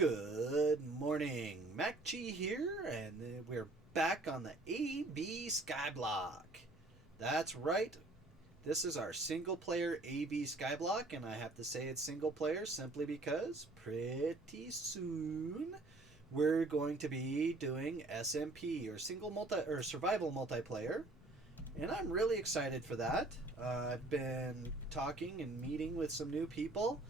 Good morning, Mac G here, and we're back on the AV Skyblock. That's right, this is our single player AV Skyblock, and I have to say it's single player simply because pretty soon we're going to be doing SMP or survival multiplayer, and I'm really excited for that. I've been talking and meeting with some new people,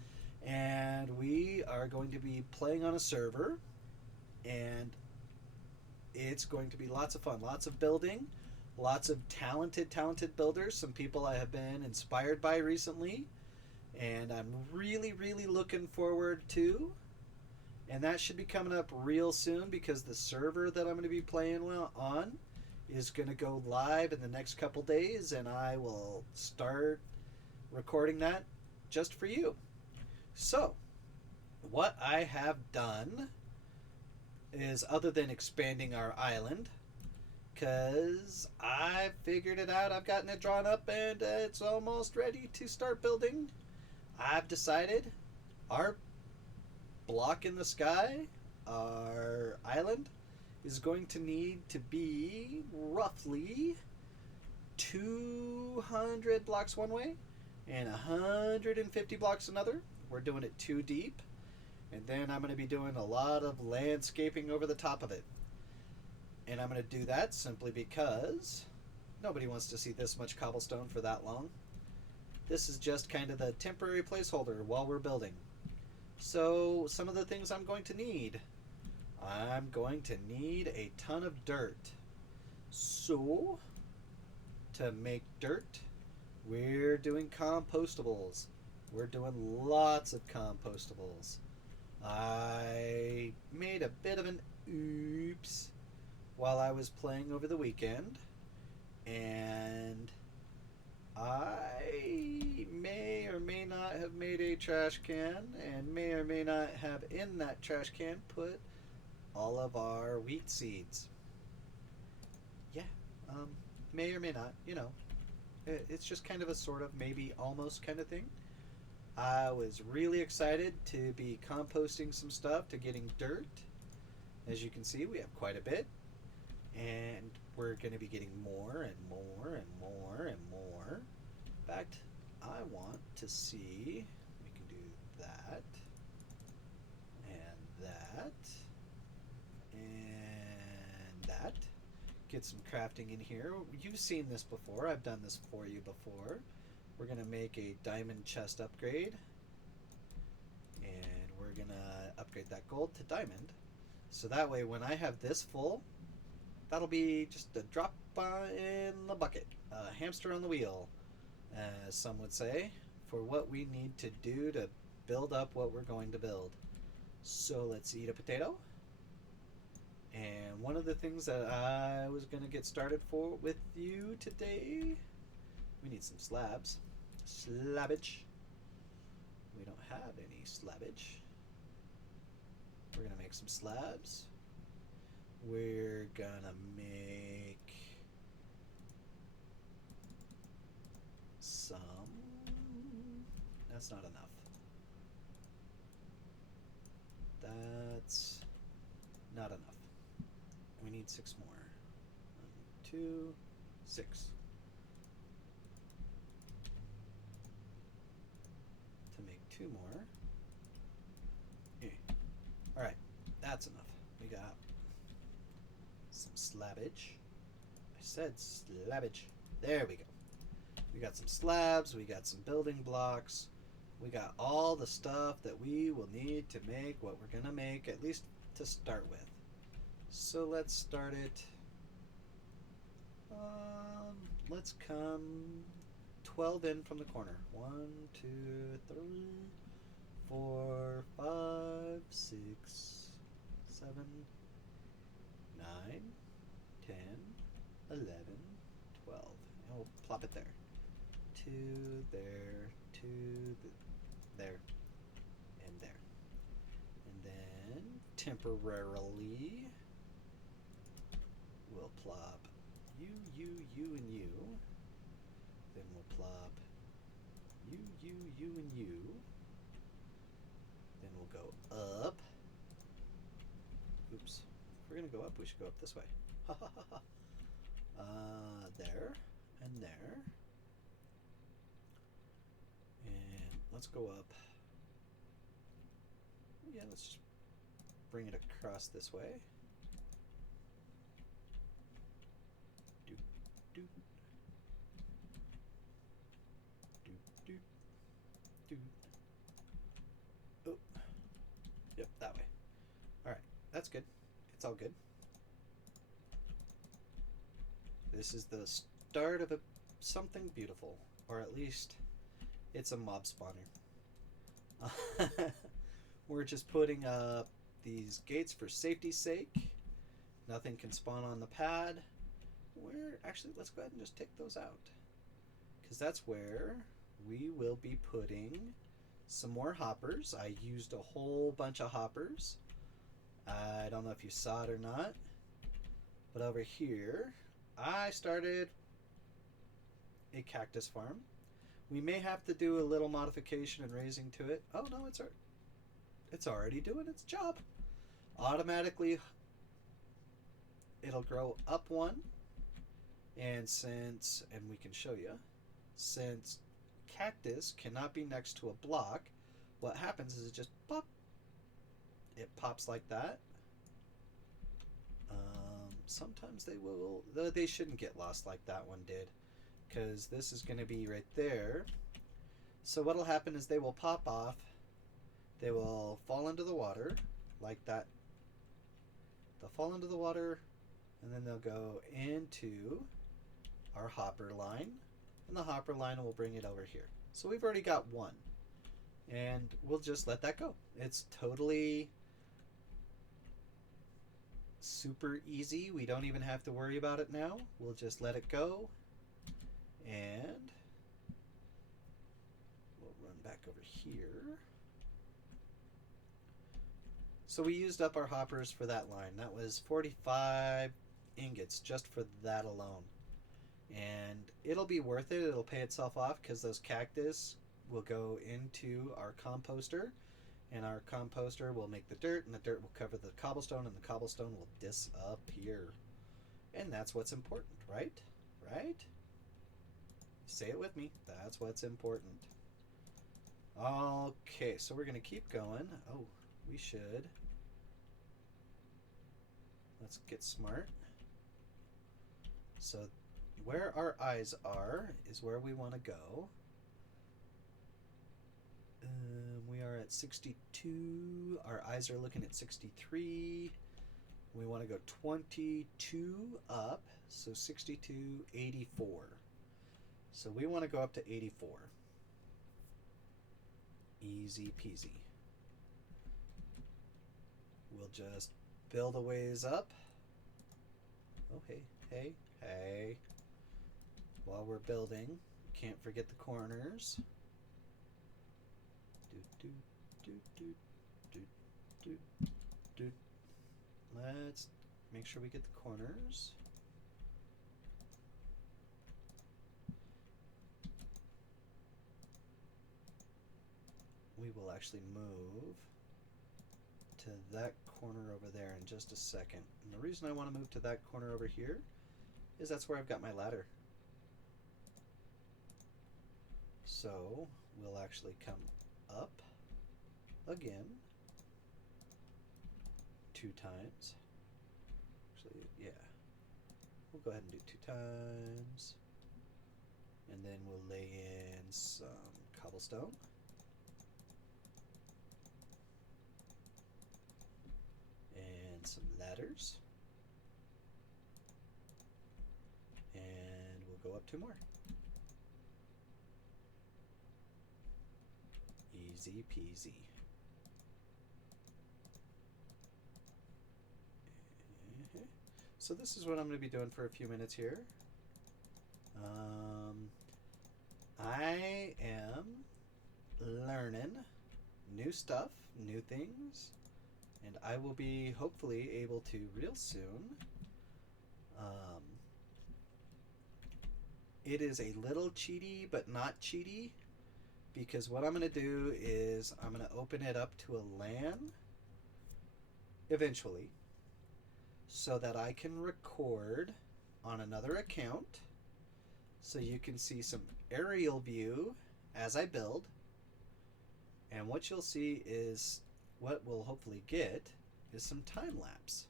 and we are going to be playing on a server, and it's going to be lots of fun, lots of building, lots of talented builders, some people I have been inspired by recently, and I'm really looking forward to. And that should be coming up real soon because the server that I'm going to be playing on is going to go live in the next couple days, and I will start recording that just for you. So, what I have done is, other than expanding our island, because I've figured it out, I've gotten it drawn up, and it's almost ready to start building, I've decided our block in the sky, our island, is going to need to be roughly 200 blocks one way and 150 blocks another. We're doing it 2 deep, and then I'm going to be doing a lot of landscaping over the top of it. And I'm going to do that simply because nobody wants to see this much cobblestone for that long. This is just kind of the temporary placeholder while we're building. So some of the things I'm going to need. I'm going to need a ton of dirt. So to make dirt, we're doing compostables. We're doing lots of compostables. I made a bit of an oops while I was playing over the weekend, and I may or may not have made a trash can, and may or may not have in that trash can put all of our wheat seeds. Yeah, may or may not, it's just kind of a sort of maybe almost kind of thing. I was really excited to be composting some stuff, to getting dirt. As you can see, we have quite a bit, and we're going to be getting more and more and more and more. In fact, I want to see, we can do that, and that, and that. Get some crafting in here. You've seen this before. I've done this for you before. We're going to make a diamond chest upgrade, and we're going to upgrade that gold to diamond. So that way, when I have this full, that'll be just a drop in the bucket, a hamster on the wheel, as some would say, for what we need to do to build up what we're going to build. So let's eat a potato. And one of the things that I was going to get started with you today, we need some slabs. Slabbage. We don't have any slabbage. We're going to make some slabs. We're going to make some. That's not enough. That's not enough. We need 6 more. 1, 2, 6. To make 2 more. Okay. Alright, that's enough. We got some slabbage. I said slabbage. There we go. We got some slabs, we got some building blocks, we got all the stuff that we will need to make what we're going to make, at least to start with. So let's start it. Let's come 12 in from the corner. 1, 2, 3, 4, 5, 6, 7, 9, 10, 11, 12. And we'll plop it there. 2 there, 2 there, and there. And then temporarily we'll plop you, and you. Then we'll plop you, and you. Then we'll go up going to go up, we should go up this way. There and there. And let's go up. Yeah, let's just bring it across this way. Doop, doop. Doop, doop, doop. Oh. Yep, that way. Alright, that's good. It's all good. This is the start of something beautiful. Or at least, it's a mob spawner. We're just putting up these gates for safety's sake. Nothing can spawn on the pad. Actually, let's go ahead and just take those out. Because that's where we will be putting some more hoppers. I used a whole bunch of hoppers. I don't know if you saw it or not. But over here, I started a cactus farm. We may have to do a little modification and raising to it. Oh no, it's already doing its job. Automatically, it'll grow up one. And we can show you, since cactus cannot be next to a block, what happens is it just pop. It pops like that. Sometimes they will, though they shouldn't get lost like that one did, because this is going to be right there. So what'll happen is they will pop off. They will fall into the water like that. They'll fall into the water, and then they'll go into our hopper line, and the hopper line will bring it over here. So we've already got one, and we'll just let that go. It's totally super easy. We don't even have to worry about it now. We'll just let it go, and we'll run back over here. So we used up our hoppers for that line. That was 45 ingots just for that alone. And it'll be worth it. It'll pay itself off because those cactus will go into our composter, and our composter will make the dirt, and the dirt will cover the cobblestone, and the cobblestone will disappear. And that's what's important, right? Right? Say it with me. That's what's important. Okay, so we're going to keep going. Oh, we should. Let's get smart. So where our eyes are is where we want to go. We are at 62. Our eyes are looking at 63. We want to go 22 up. So 62, 84. So we want to go up to 84. Easy peasy. We'll just build a ways up. Oh, hey. While we're building, can't forget the corners. Let's make sure we get the corners. We will actually move to that corner over there in just a second. And the reason I want to move to that corner over here is that's where I've got my ladder. So we'll actually come up again 2 times. Actually, yeah. We'll go ahead and do 2 times. And then we'll lay in some cobblestone. And some ladders. And we'll go up 2 more. Easy peasy. So this is what I'm going to be doing for a few minutes here. I am learning new stuff, new things, and I will be hopefully able to real soon. It is a little cheaty, but not cheaty, because what I'm going to do is I'm going to open it up to a LAN eventually. so that I can record on another account, so you can see some aerial view as I build. And what you'll see is, what we'll hopefully get is some time lapse.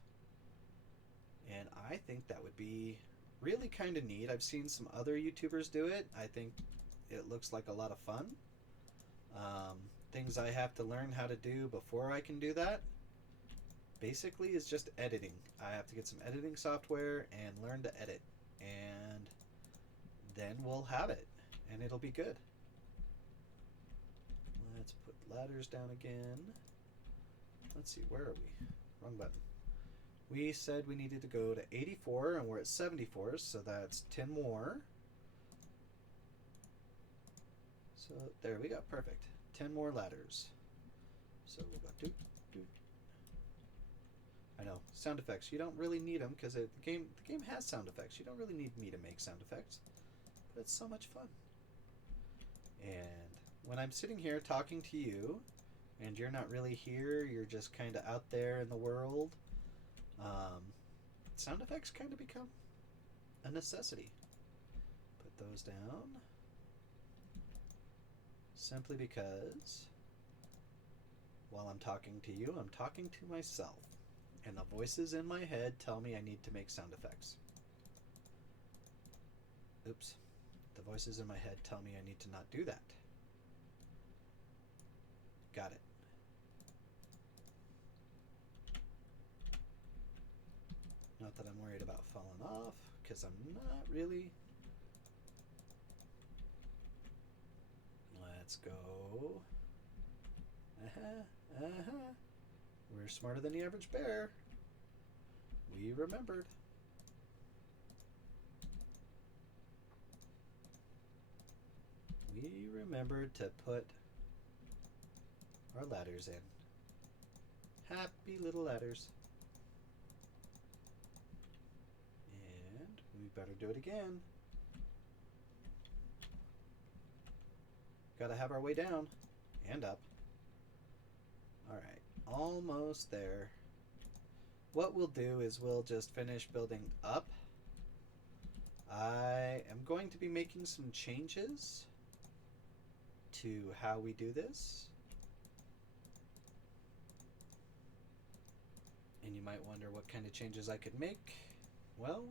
And I think that would be really kind of neat. I've seen some other YouTubers do it. I think it looks like a lot of fun. Things I have to learn how to do before I can do that basically is just editing. I have to get some editing software and learn to edit, and then we'll have it and it'll be good. Let's put ladders down again. Let's see, where are we? Wrong button. We said we needed to go to 84 and we're at 74, so that's 10 more. So there we go, perfect. 10 more ladders. So we'll go doot, doot. I know, sound effects. You don't really need them because the game has sound effects. You don't really need me to make sound effects, but it's so much fun. And when I'm sitting here talking to you, and you're not really here, you're just kind of out there in the world, sound effects kind of become a necessity. Put those down. Simply because while I'm talking to you, I'm talking to myself. And the voices in my head tell me I need to make sound effects. Oops. The voices in my head tell me I need to not do that. Got it. Not that I'm worried about falling off, because I'm not really. Let's go. We're smarter than the average bear. We remembered. We remembered to put our ladders in. Happy little ladders. And we better do it again. Gotta have our way down and up. Alright, almost there. What we'll do is we'll just finish building up. I am going to be making some changes to how we do this. And you might wonder what kind of changes I could make. Well,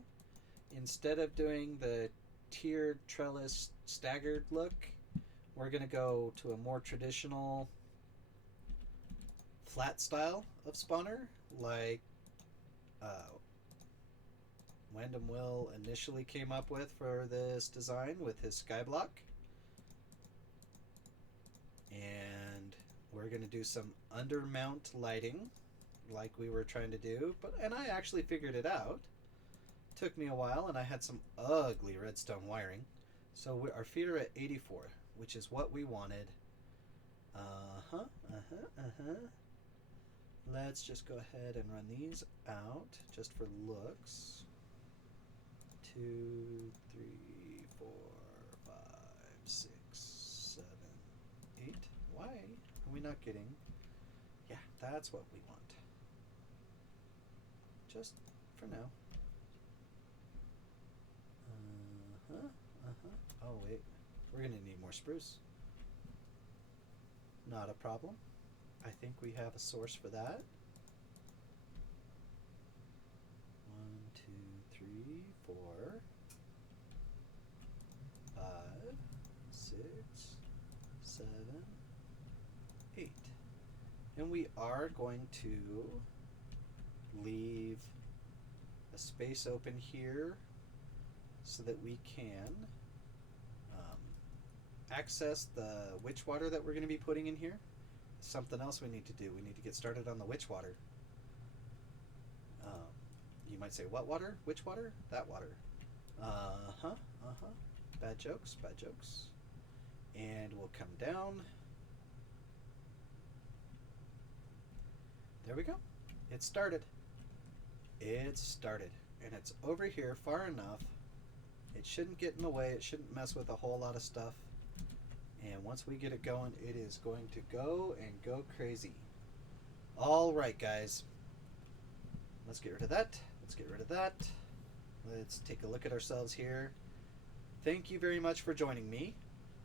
instead of doing the tiered trellis staggered look, we're going to go to a more traditional flat style of spawner, like WandomWill initially came up with for this design with his Skyblock. And we're going to do some undermount lighting like we were trying to do, and I actually figured it out. Took me a while, and I had some ugly redstone wiring. So our feet are at 84, which is what we wanted. Let's just go ahead and run these out just for looks. 2, 3, 4, 5, 6, 7, 8. Why are we not getting? Yeah, that's what we want. Just for now. Oh wait, we're gonna need more spruce. Not a problem. I think we have a source for that. 1, 2, 3, 4, 5, 6, 7, 8. And we are going to leave a space open here so that we can access the witch water that we're going to be putting in here. Something else we need to do. We need to get started on the witch water. You might say, what water? Witch water? That water. Bad jokes, bad jokes. And we'll come down. There we go. It started. It's started. And it's over here far enough. It shouldn't get in the way. It shouldn't mess with a whole lot of stuff. And once we get it going, it is going to go and go crazy. All right, guys. Let's get rid of that. Let's Let's get rid of that. Let's take a look at ourselves here. Thank you very much for joining me.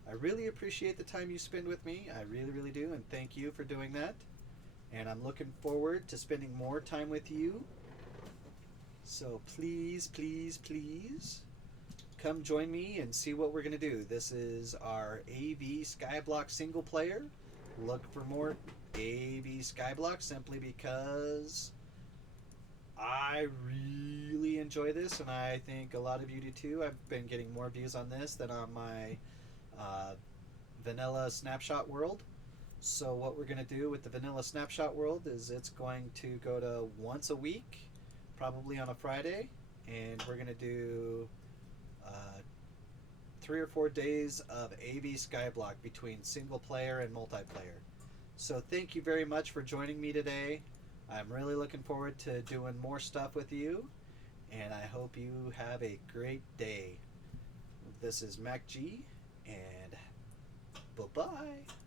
I really appreciate the time you spend with me. I really, really do, and thank you for doing that. And I'm looking forward to spending more time with you. So please, please, please come join me and see what we're going to do. This is our AV Skyblock single player. Look for more AV Skyblock simply because I really enjoy this, and I think a lot of you do too. I've been getting more views on this than on my vanilla snapshot world. So what we're going to do with the vanilla snapshot world is it's going to go to once a week, probably on a Friday, and we're going to do 3 or 4 days of AV Skyblock between single player and multiplayer. So thank you very much for joining me today. I'm really looking forward to doing more stuff with you, and I hope you have a great day. This is Mac G, and bye-bye.